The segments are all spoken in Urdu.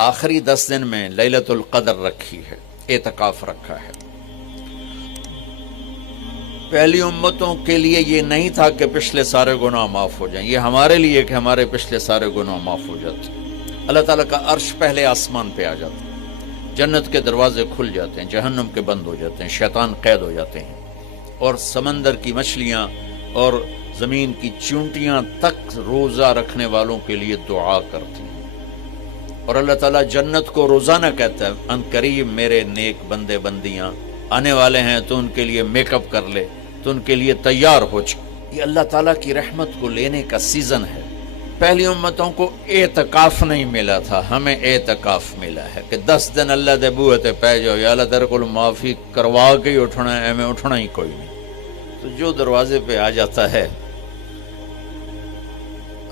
آخری 10 دن میں لیلۃ القدر رکھی ہے، اعتکاف رکھا ہے۔ پہلی امتوں کے لیے یہ نہیں تھا کہ پچھلے سارے گناہ معاف ہو جائیں، یہ ہمارے لیے کہ ہمارے پچھلے سارے گناہ معاف ہو جاتے۔ اللہ تعالیٰ کا عرش پہلے آسمان پہ آ جاتا ہے، جنت کے دروازے کھل جاتے ہیں، جہنم کے بند ہو جاتے ہیں، شیطان قید ہو جاتے ہیں، اور سمندر کی مچھلیاں اور زمین کی چونٹیاں تک روزہ رکھنے والوں کے لیے دعا کرتی ہیں، اور اللہ تعالیٰ جنت کو روزانہ کہتا ہے ان قریب میرے نیک بندے بندیاں آنے والے ہیں، تو ان کے لیے میک اپ کر لے، تو ان کے لیے تیار ہو جائے۔ یہ اللہ تعالیٰ کی رحمت کو لینے کا سیزن ہے۔ پہلی امتوں کو اعتکاف نہیں ملا تھا، ہمیں اعتکاف ملا ہے کہ 10 دن اللہ دے بوئے تے پہ جاؤ، یا اللہ تیرے کو معافی کروا کے ہی اٹھنا ہے، ہمیں اٹھنا ہی کوئی نہیں۔ تو جو دروازے پہ آ جاتا ہے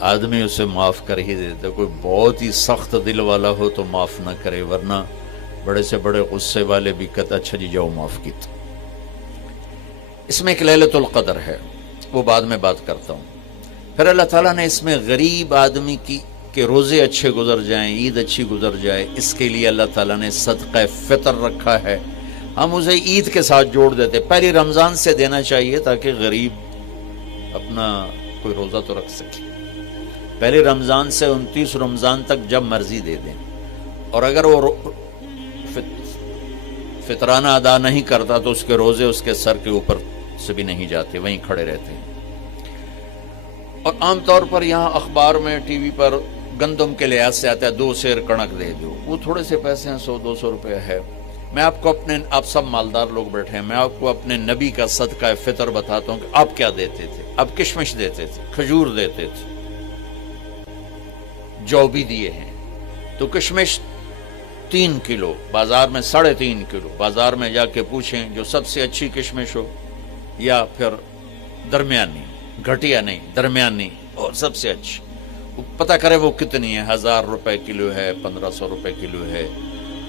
آدمی اسے معاف کر ہی دیتا، کوئی بہت ہی سخت دل والا ہو تو معاف نہ کرے، ورنہ بڑے سے بڑے غصے والے بھی کہتا اچھا جی جاؤ معاف کیتا۔ اس میں ایک لیلۃ القدر ہے، وہ بعد میں بات کرتا ہوں۔ پھر اللہ تعالیٰ نے اس میں غریب آدمی کی کہ روزے اچھے گزر جائیں، عید اچھی گزر جائے، اس کے لیے اللہ تعالیٰ نے صدقہ فطر رکھا ہے۔ ہم اسے عید کے ساتھ جوڑ دیتے، پہلی رمضان سے دینا چاہیے تاکہ غریب اپنا کوئی روزہ تو رکھ سکے۔ پہلی رمضان سے 29 رمضان تک جب مرضی دے دیں، اور اگر وہ فطرانہ ادا نہیں کرتا تو اس کے روزے اس کے سر کے اوپر سے بھی نہیں جاتے، وہیں کھڑے رہتے ہیں۔ اور عام طور پر یہاں اخبار میں ٹی وی پر گندم کے لحاظ سے آتا ہے 2 سیر کڑک دے دو، وہ تھوڑے سے پیسے ہیں، 100-200 روپے ہے۔ میں آپ کو آپ سب مالدار لوگ بیٹھے ہیں، میں آپ کو اپنے نبی کا صدقہ فطر بتاتا ہوں کہ آپ کیا دیتے تھے۔ آپ کشمش دیتے تھے، کھجور دیتے تھے، جو بھی دیے ہیں۔ تو کشمش 3 کلو، بازار میں 3.5 کلو، بازار میں جا کے پوچھیں جو سب سے اچھی کشمش ہو، یا پھر درمیانی، گھٹیا نہیں درمیانی اور سب سے اچھی، پتہ کرے وہ کتنی ہے، 1000 روپے کلو ہے، 1500 روپے کلو ہے۔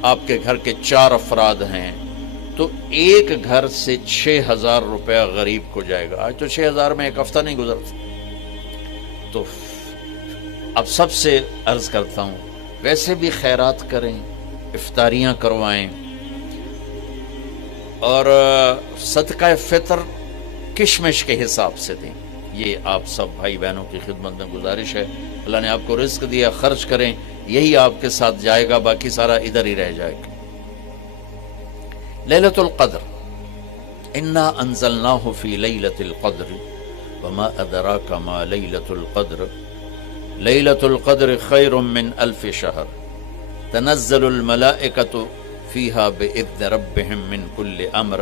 آپ کے گھر کے 4 افراد ہیں تو ایک گھر سے 6000 روپیہ غریب کو جائے گا۔ آج تو 6000 میں ایک ہفتہ نہیں گزرتا۔ تو اب سب سے عرض کرتا ہوں، ویسے بھی خیرات کریں، افطاریاں کروائیں، اور صدقہ فطر کشمش کے حساب سے دیں۔ یہ آپ سب بھائی بہنوں کی خدمت میں گزارش ہے۔ اللہ نے آپ کو رزق دیا، خرچ کریں، یہی آپ کے ساتھ جائے گا، باقی سارا ادھر ہی رہ جائے گا۔ لیلۃ القدر، انا انزلناہ فی لیلۃ القدر وما ادراک ما لیلۃ القدر لیلۃ القدر خیر من 1000 شہر تنزل الملائکۃ فیہا باذن ربہم من کل امر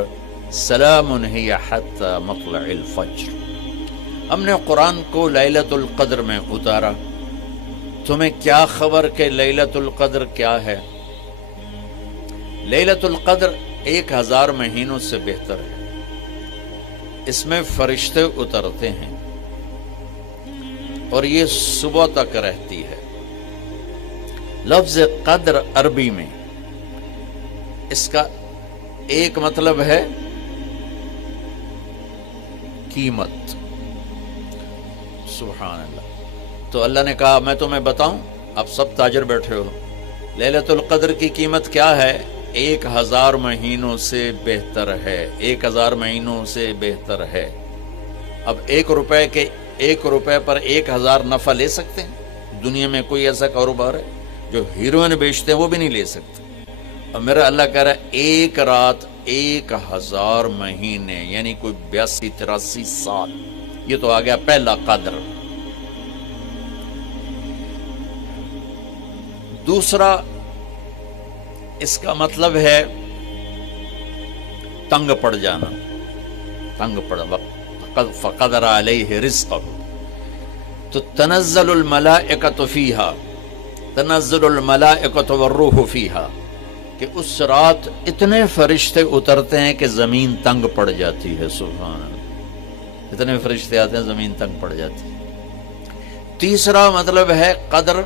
سلام ہی حتی مطلع الفجر۔ ہم نے قرآن کو لیلۃ القدر میں اتارا، تمہیں کیا خبر کہ لیلۃ القدر کیا ہے؟ لیلۃ القدر 1000 مہینوں سے بہتر ہے۔ اس میں فرشتے اترتے ہیں اور یہ صبح تک رہتی ہے۔ لفظ قدر عربی میں اس کا ایک مطلب ہے قیمت۔ سبحان اللہ۔ تو اللہ نے کہا میں تمہیں بتاؤں، اب سب تاجر بیٹھے ہو، لیلۃ القدر کی قیمت کیا ہے؟ 1000 مہینوں سے بہتر ہے، 1000 مہینوں سے بہتر ہے۔ اب 1 روپے پر 1000 نفع لے سکتے ہیں؟ دنیا میں کوئی ایسا کاروبار ہے؟ جو ہیروئن بیچتے ہیں وہ بھی نہیں لے سکتے۔ اور میرا اللہ کہہ رہا ہے 1 رات 1000 مہینے، یعنی کوئی 82-83 سال۔ یہ تو آ گیا پہلا قدر۔ دوسرا اس کا مطلب ہے تنگ پڑ جانا، تنگ پڑ، فقدر علیہ رزقہ۔ تو تنزل الملائکۃ فیہا، تنزل الملائکۃ والروح فیہا، کہ اس رات اتنے فرشتے اترتے ہیں کہ زمین تنگ پڑ جاتی ہے۔ سبحان اللہ، اتنے فرشتے آتے ہیں زمین تنگ پڑ جاتی ہے۔ تیسرا مطلب ہے قدر،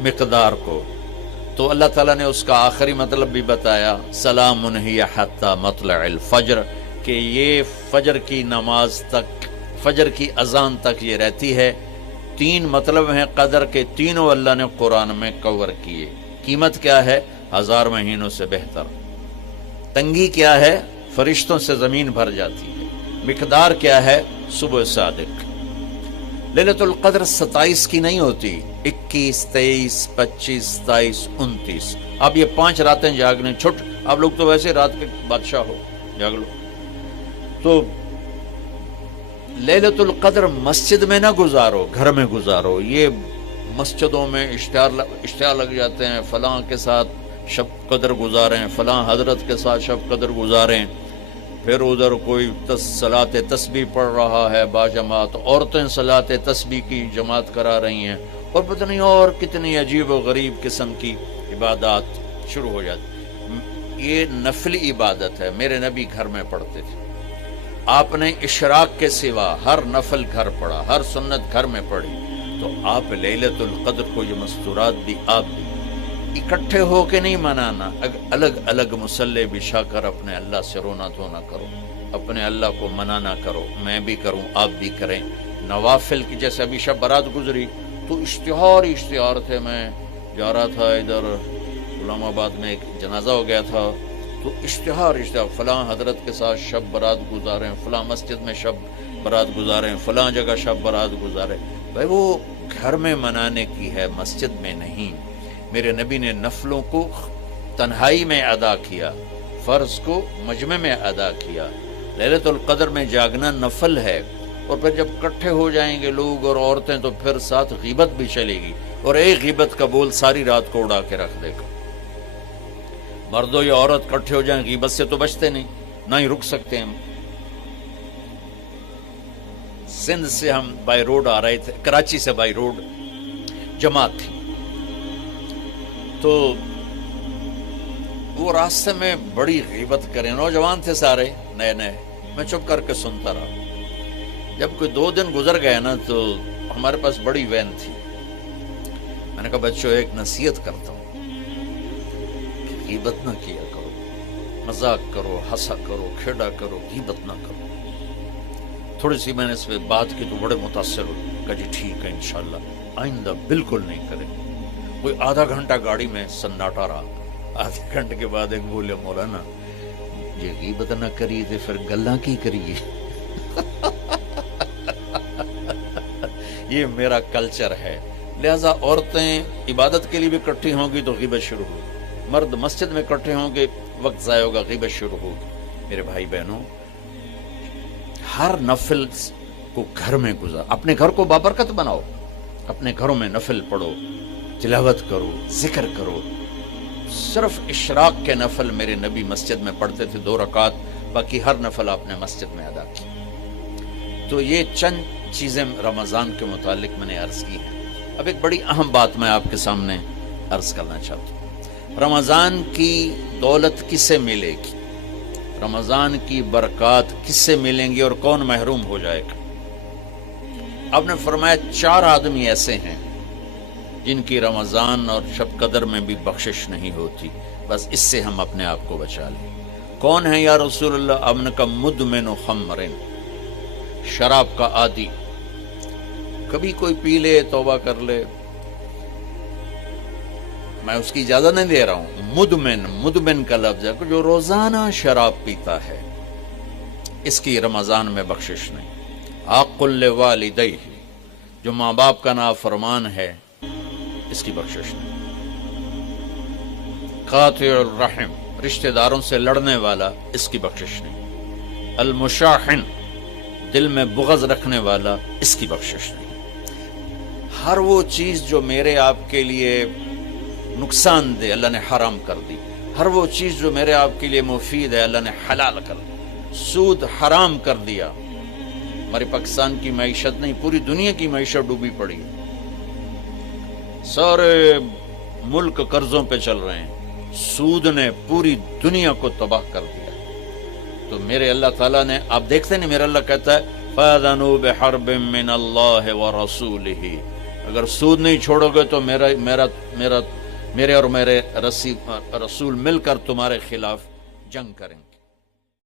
مقدار کو، تو اللہ تعالیٰ نے اس کا آخری مطلب بھی بتایا، سلام ہی حتی مطلع الفجر، کہ یہ فجر کی نماز تک، فجر کی اذان تک یہ رہتی ہے، تین مطلب ہیں قدر کے، تینوں اللہ نے قرآن میں کور کیے۔ قیمت کیا ہے؟ 1000 مہینوں سے بہتر۔ تنگی کیا ہے؟ فرشتوں سے زمین بھر جاتی ہے۔ مقدار کیا ہے؟ صبح صادق۔ لیلۃ القدر 27 کی نہیں ہوتی، 21، 23، 25، 27، 29۔ اب یہ 5 راتیں جاگنے چھٹ، آپ لوگ تو ویسے رات کے بادشاہ ہو، جاگ لو۔ تو لیلۃ القدر مسجد میں نہ گزارو، گھر میں گزارو۔ یہ مسجدوں میں اشتہار لگ جاتے ہیں، فلاں کے ساتھ شب قدر گزاریں، فلاں حضرت کے ساتھ شب قدر گزاریں، پھر ادھر کوئی صلاۃ تسبیح پڑھ رہا ہے باجماعت، عورتیں صلاۃ تسبیح کی جماعت کرا رہی ہیں، اور پتہ نہیں اور کتنی عجیب و غریب قسم کی عبادات شروع ہو جاتی۔ یہ نفلی عبادت ہے، میرے نبی گھر میں پڑھتے تھے۔ آپ نے اشراق کے سوا ہر نفل گھر پڑھا، ہر سنت گھر میں پڑھی، تو آپ لیلۃ القدر کو یہ مستورات بھی آپ بھی اکٹھے ہو کے نہیں منانا، الگ الگ مصلی بچھا کر اپنے اللہ سے رونا دھونا کرو، اپنے اللہ کو منانا کرو، میں بھی کروں آپ بھی کریں۔ نوافل کی جیسے ابھی شب برات گزری تو اشتہار تھے، میں جا رہا تھا ادھر غلام آباد میں، ایک جنازہ ہو گیا تھا، تو اشتہار فلاں حضرت کے ساتھ شب برات گزاریں، فلاں مسجد میں شب برات گزاریں، فلاں جگہ شب برات گزاریں۔ بھائی وہ گھر میں منانے کی ہے، مسجد میں نہیں۔ میرے نبی نے نفلوں کو تنہائی میں ادا کیا، فرض کو مجمع میں ادا کیا۔ لیلۃ القدر میں جاگنا نفل ہے، اور پھر جب اکٹھے ہو جائیں گے لوگ اور عورتیں تو پھر ساتھ غیبت بھی چلے گی، اور ایک غیبت کا بول ساری رات کو اڑا کے رکھ دے گا۔ مردوں یا عورت اکٹھے ہو جائیں، غیبت سے تو بچتے نہیں، نہ ہی رک سکتے ہیں۔ سندھ سے ہم بائی روڈ آ رہے تھے، کراچی سے بائی روڈ جماعت تھی، تو وہ راستے میں بڑی غیبت کریں، نوجوان تھے سارے نئے نئے، میں چپ کر کے سنتا رہا۔ جب کوئی 2 دن گزر گئے نا تو ہمارے پاس بڑی وین تھی، میں نے کہا بچوں ایک نصیحت کرتا ہوں کہ غیبت نہ کیا کرو، مذاق کرو، ہنسا کرو، کھیڑا کرو، غیبت نہ کرو۔ تھوڑی سی میں نے اس پہ بات کی تو بڑے متاثر ہوئے، کہا جی ٹھیک ہے انشاءاللہ آئندہ بالکل نہیں کریں۔ کوئی آدھا گھنٹہ گاڑی میں سناٹا رہا، آدھے گھنٹے کے بعد ایک بولے مولانا یہ غیبت نہ کریے تو پھر گلاں کی کریے۔ یہ میرا کلچر ہے، لہذا عورتیں عبادت کے لیے بھی اکٹھی ہوں گی تو غیبت شروع ہوگی، مرد مسجد میں اکٹھے ہوں گے وقت ضائع ہوگا، غیبت شروع ہوگی۔ میرے بھائی بہنوں، ہر نفل کو گھر میں گزار، اپنے گھر کو بابرکت بناؤ، اپنے گھروں میں نفل پڑھو، تلاوت کرو، ذکر کرو۔ صرف اشراق کے نفل میرے نبی مسجد میں پڑھتے تھے 2 رکعت، باقی ہر نفل آپ نے مسجد میں ادا کی۔ تو یہ چند چیزیں رمضان کے متعلق میں نے عرض کی ہیں۔ اب ایک بڑی اہم بات میں آپ کے سامنے عرض کرنا چاہتا ہوں، رمضان کی دولت کس سے ملے گی، رمضان کی برکات کس سے ملیں گی، اور کون محروم ہو جائے گا؟ آپ نے فرمایا 4 آدمی ایسے ہیں جن کی رمضان اور شب قدر میں بھی بخشش نہیں ہوتی، بس اس سے ہم اپنے آپ کو بچا لیں۔ کون ہے یا رسول اللہ؟ آپ نے کہا مدمن خمرن، شراب کا عادی، کبھی کوئی پی لے توبہ کر لے، میں اس کی اجازت نہیں دے رہا ہوں۔ مدمن کا لفظ ہے جو روزانہ شراب پیتا ہے، اس کی رمضان میں بخشش نہیں۔ عاق لوالدیہ، جو ماں باپ کا نافرمان ہے، اس کی بخشش نہیں۔ قاطع الرحم، رشتہ داروں سے لڑنے والا، اس کی بخشش نہیں۔ المشاحن، دل میں بغض رکھنے والا، اس کی بخشش نہیں۔ ہر وہ چیز جو میرے آپ کے لیے نقصان دے اللہ نے حرام کر دی، ہر وہ چیز جو میرے آپ کے لیے مفید ہے اللہ نے حلال کر دی۔ سود حرام کر دیا۔ ہمارے پاکستان کی معیشت نہیں، پوری دنیا کی معیشت ڈوبی پڑی ہے، سارے ملک قرضوں پہ چل رہے ہیں، سود نے پوری دنیا کو تباہ کر دیا۔ تو میرے اللہ تعالیٰ نے، آپ دیکھتے نہیں، میرا اللہ کہتا ہے فَأَذَنُوا بِحَرْبٍ مِّنَ اللَّهِ وَرَسُولِهِ، اگر سود نہیں چھوڑو گے تو میرے اور میرے رسول مل کر تمہارے خلاف جنگ کریں۔